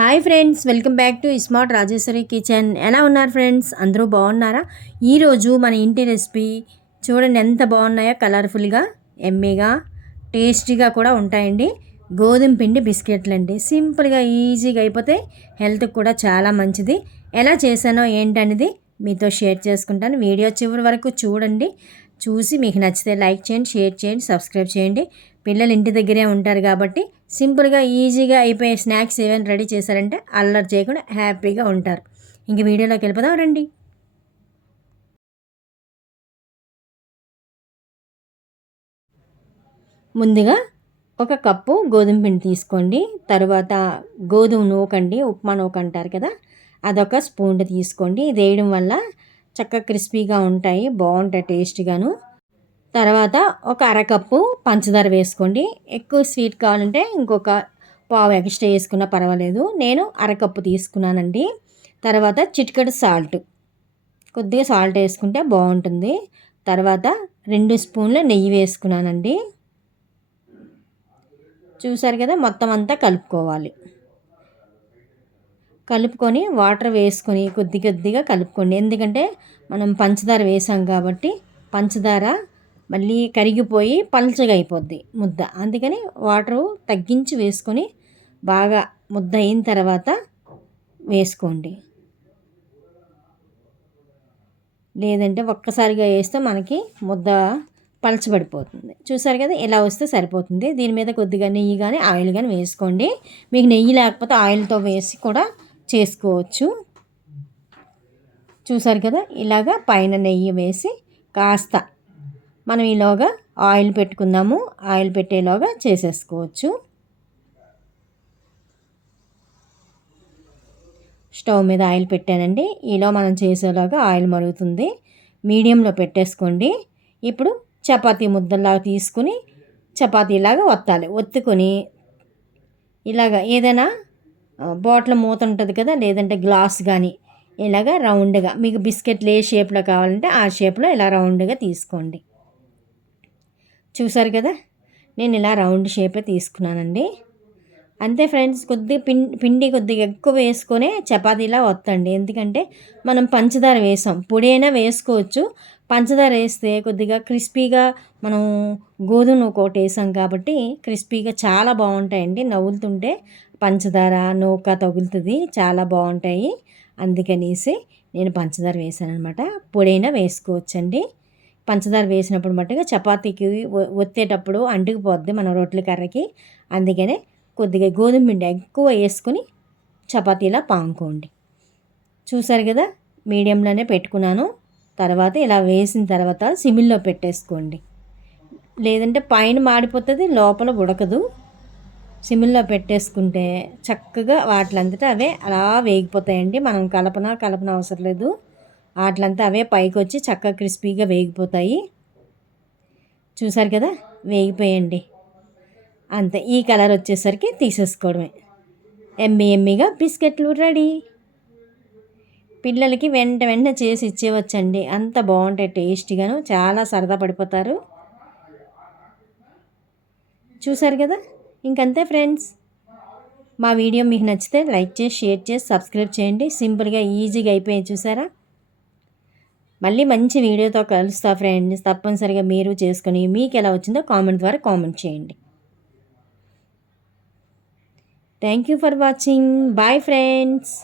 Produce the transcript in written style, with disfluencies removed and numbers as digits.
Hi friends, welcome back to smart Rajeshwari kitchen. ఎలా ఉన్నారు friends? అందరూ బాగున్నారా? ఈరోజు మన ఇంటి రెసిపీ చూడండి ఎంత బాగున్నాయో. కలర్ఫుల్గా, ఎమ్మీగా, టేస్టీగా కూడా ఉంటాయండి. గోధుమ పిండి బిస్కెట్లు అండి. సింపుల్గా ఈజీగా అయిపోతే హెల్త్కి కూడా చాలా మంచిది. ఎలా చేశానో ఏంటనేది మీతో షేర్ చేసుకుంటాను. వీడియో చివరి వరకు చూడండి. చూసి మీకు నచ్చితే లైక్ చేయండి, షేర్ చేయండి, సబ్స్క్రైబ్ చేయండి. పిల్లలు ఇంటి దగ్గరే ఉంటారు కాబట్టి సింపుల్గా ఈజీగా అయిపోయే స్నాక్స్ ఏమైనా రెడీ చేశారంటే అల్లరి చేయకుండా హ్యాపీగా ఉంటారు. ఇంక వీడియోలోకి వెళ్ళిపోదాం రండి. ముందుగా ఒక కప్పు గోధుమ పిండి తీసుకోండి. తర్వాత గోధుమ నూకండి, ఉప్మా నూక అంటారు కదా, అదొక స్పూన్ తీసుకోండి. ఇది వేయడం వల్ల చక్కగా క్రిస్పీగా ఉంటాయి, బాగుంటాయి టేస్ట్గాను. తర్వాత ఒక అరకప్పు పంచదార వేసుకోండి. ఎక్కువ స్వీట్ కావాలంటే ఇంకొక పావు ఎక్స్ట్రా వేసుకున్నా పర్వాలేదు. నేను అరకప్పు తీసుకున్నానండి. తర్వాత చిటికెడు సాల్ట్, కొద్దిగా సాల్ట్ వేసుకుంటే బాగుంటుంది. తర్వాత 2 స్పూన్ల నెయ్యి వేసుకున్నానండి. చూసారు కదా, మొత్తం అంతా కలుపుకోవాలి. కలుపుకొని వాటర్ వేసుకొని కొద్ది కొద్దిగా కలుపుకోండి. ఎందుకంటే మనం పంచదార వేసాం కాబట్టి పంచదార మళ్ళీ కరిగిపోయి పల్చగా అయిపోద్ది ముద్ద. అందుకని వాటరు తగ్గించి వేసుకొని బాగా ముద్ద అయిన తర్వాత వేసుకోండి. లేదంటే ఒక్కసారిగా వేస్తే మనకి ముద్ద పలచబడిపోతుంది. చూసారు కదా, ఇలా వస్తే సరిపోతుంది. దీని మీద కొద్దిగా నెయ్యి కానీ ఆయిల్ కానీ వేసుకోండి. మీకు నెయ్యి లేకపోతే ఆయిల్తో వేసి కూడా చేసుకోవచ్చు. చూసారు కదా, ఇలాగా పైన నెయ్యి వేసి కాస్త మనం ఈలోగా ఆయిల్ పెట్టుకుందాము. ఆయిల్ పెట్టేలోగా చేసేసుకోవచ్చు. స్టవ్ మీద ఆయిల్ పెట్టానండి. ఈలో మనం చేసేలాగా ఆయిల్ మరుగుతుంది. మీడియంలో పెట్టేసుకోండి. ఇప్పుడు చపాతీ ముద్దలాగా తీసుకుని చపాతీలాగా ఒత్తాలి. ఒత్తుకొని ఇలాగ ఏదైనా బాటిల్ మూత ఉంటుంది కదా, లేదంటే గ్లాస్ కానీ ఇలాగ రౌండ్గా మీకు బిస్కెట్లు ఏ షేప్లో కావాలంటే ఆ షేప్లో ఇలా రౌండ్గా తీసుకోండి. చూసారు కదా, నేను ఇలా రౌండ్ షేపే తీసుకున్నానండి. అంతే ఫ్రెండ్స్. కొద్దిగా పిండి కొద్దిగా ఎక్కువ వేసుకొనే చపాతీలా వత్తండి. ఎందుకంటే మనం పంచదార వేసాం, పొడైనా వేసుకోవచ్చు. పంచదార వేస్తే కొద్దిగా క్రిస్పీగా, మనం గోధుమ ఒకటి వేసాం కాబట్టి క్రిస్పీగా చాలా బాగుంటాయండి. నవ్వులుతుంటే పంచదార నూక తగులుతుంది, చాలా బాగుంటాయి. అందుకనేసి నేను పంచదార వేసాను అనమాట. పొడైనా వేసుకోవచ్చండి. పంచదార వేసినప్పుడు మట్టుగా చపాతీకి ఒత్తేటప్పుడు అంటుకుపోద్ది మన రొట్టెల కర్రకి. అందుకనే కొద్దిగా గోధుమ పిండి ఎక్కువ వేసుకొని చపాతీలా పాముకోండి. చూసారు కదా, మీడియంలోనే పెట్టుకున్నాను. తర్వాత ఇలా వేసిన తర్వాత సిమిల్లో పెట్టేసుకోండి. లేదంటే పైన మాడిపోతుంది, లోపల ఉడకదు. సిమిల్లో పెట్టేసుకుంటే చక్కగా వాటిలంతటా అవే అలా వేగిపోతాయండి. మనం కలపన అవసరం లేదు. వాటిలంతా అవే పైకి వచ్చి చక్కగా క్రిస్పీగా వేగిపోతాయి. చూసారు కదా, వేగిపోయండి. అంతే, ఈ కలర్ వచ్చేసరికి తీసేసుకోవడమే. ఎమ్మీగా బిస్కెట్లు రెడీ. పిల్లలకి వెంటనే చేసి ఇచ్చేవచ్చండి. అంత బాగుంటాయి టేస్టీగాను, చాలా సరదా పడిపోతారు. చూసారు కదా, ఇంకంతే ఫ్రెండ్స్. మా వీడియో మీకు నచ్చితే లైక్ చేసి, షేర్ చేసి, సబ్స్క్రైబ్ చేయండి. సింపుల్గా ఈజీగా అయిపోయాయి. చూసారా, మళ్ళీ మంచి వీడియోతో కలుస్తా ఫ్రెండ్స్. తప్పనిసరిగా మీరు చేసుకొని మీకు ఎలా వచ్చిందో కామెంట్ ద్వారా కామెంట్ చేయండి. Thank you for watching. Bye friends.